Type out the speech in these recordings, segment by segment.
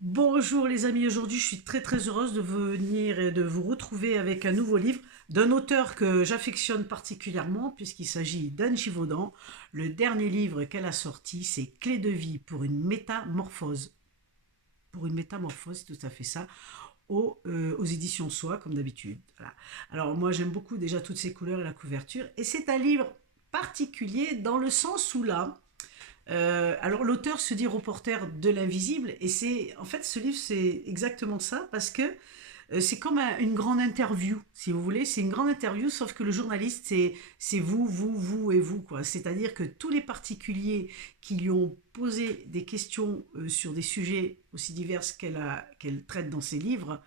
Bonjour les amis, aujourd'hui je suis très heureuse de venir et de vous retrouver avec un nouveau livre d'un auteur que j'affectionne particulièrement puisqu'il s'agit d'Anne Givaudan. Le dernier livre qu'elle a sorti, c'est Clé de vie pour une métamorphose. Pour une métamorphose, c'est tout à fait ça, aux éditions Soi, comme d'habitude. Voilà. Alors moi j'aime beaucoup déjà toutes ces couleurs et la couverture, et c'est un livre particulier dans le sens où là, alors l'auteur se dit reporter de l'invisible et c'est en fait ce livre c'est exactement ça parce que c'est comme une grande interview si vous voulez, c'est une grande interview sauf que le journaliste c'est vous et vous quoi, c'est-à-dire que tous les particuliers qui lui ont posé des questions sur des sujets aussi divers qu'elle traite dans ses livres,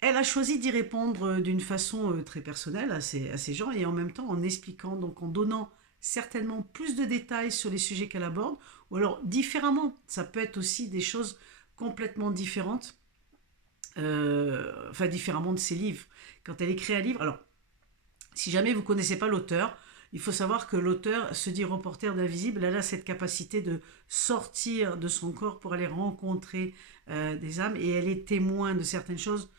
elle a choisi d'y répondre d'une façon très personnelle à ces gens et en même temps en expliquant, donc en donnant certainement plus de détails sur les sujets qu'elle aborde, ou alors différemment. Ça peut être aussi des choses complètement différentes, enfin différemment de ses livres. Quand elle écrit un livre, alors si jamais vous ne connaissez pas l'auteur, il faut savoir que l'auteur se dit reporter d'invisible, elle a cette capacité de sortir de son corps pour aller rencontrer des âmes et elle est témoin de certaines choses,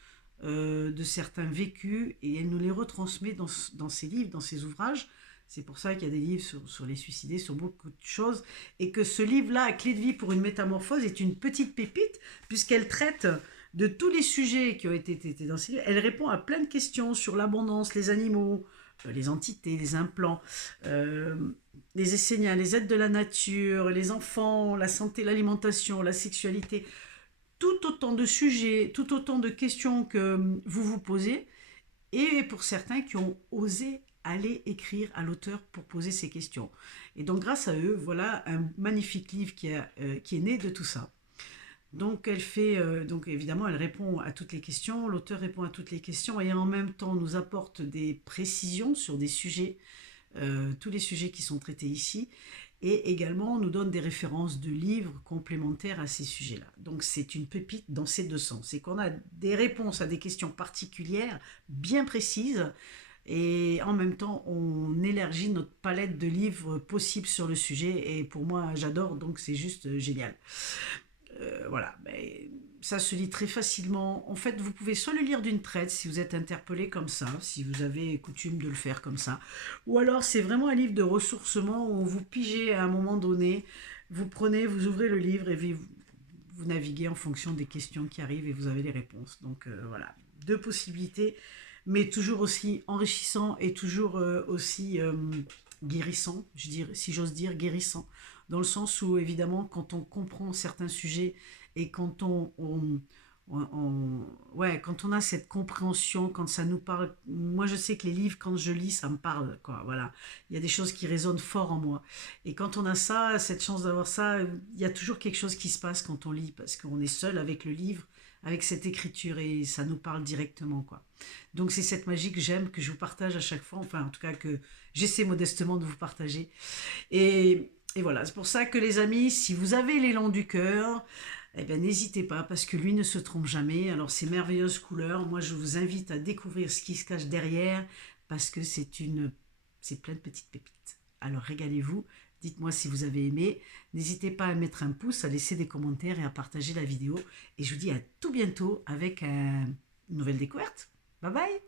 de certains vécus et elle nous les retransmet dans ses livres, dans ses ouvrages. C'est pour ça qu'il y a des livres sur les suicidés, sur beaucoup de choses, et que ce livre-là, Clé de vie pour une métamorphose, est une petite pépite, puisqu'elle traite de tous les sujets qui ont été traités dans ces livres. Elle répond à plein de questions sur l'abondance, les animaux, les entités, les implants, euh, les esséniens, les aides de la nature, les enfants, la santé, l'alimentation, la sexualité, tout autant de sujets, tout autant de questions que vous vous posez, et pour certains qui ont osé aller écrire à l'auteur pour poser ces questions. Et donc grâce à eux, voilà un magnifique livre qui est né de tout ça. Donc elle fait, donc évidemment, elle répond à toutes les questions, l'auteur répond à toutes les questions et en même temps nous apporte des précisions sur des sujets, tous les sujets qui sont traités ici, et également nous donne des références de livres complémentaires à ces sujets-là. Donc c'est une pépite dans ces deux sens. C'est qu'on a des réponses à des questions particulières, bien précises, et en même temps on élargit notre palette de livres possibles sur le sujet, et pour moi j'adore, donc c'est juste génial. Voilà, mais ça se lit très facilement. En fait, vous pouvez soit le lire d'une traite si vous êtes interpellé comme ça, si vous avez coutume de le faire comme ça, ou alors c'est vraiment un livre de ressourcement où vous pigez à un moment donné, vous prenez, vous ouvrez le livre et vous naviguez en fonction des questions qui arrivent et vous avez les réponses. Donc voilà, deux possibilités, mais toujours aussi enrichissant et toujours aussi guérissant, je dirais, si j'ose dire, guérissant, dans le sens où évidemment quand on comprend certains sujets et quand ouais, quand on a cette compréhension, quand ça nous parle, moi je sais que les livres, quand je lis, ça me parle, quoi, voilà. Il y a des choses qui résonnent fort en moi. Et quand on a ça, cette chance d'avoir ça, il y a toujours quelque chose qui se passe quand on lit, parce qu'on est seul avec le livre, avec cette écriture, et ça nous parle directement, quoi. Donc c'est cette magie que j'aime, que je vous partage à chaque fois, enfin en tout cas que j'essaie modestement de vous partager. Et voilà, c'est pour ça que les amis, si vous avez l'élan du cœur, eh bien n'hésitez pas parce que lui ne se trompe jamais. Alors ces merveilleuses couleurs, moi je vous invite à découvrir ce qui se cache derrière parce que c'est plein de petites pépites. Alors régalez-vous, dites-moi si vous avez aimé. N'hésitez pas à mettre un pouce, à laisser des commentaires et à partager la vidéo. Et je vous dis à tout bientôt avec une nouvelle découverte. Bye bye.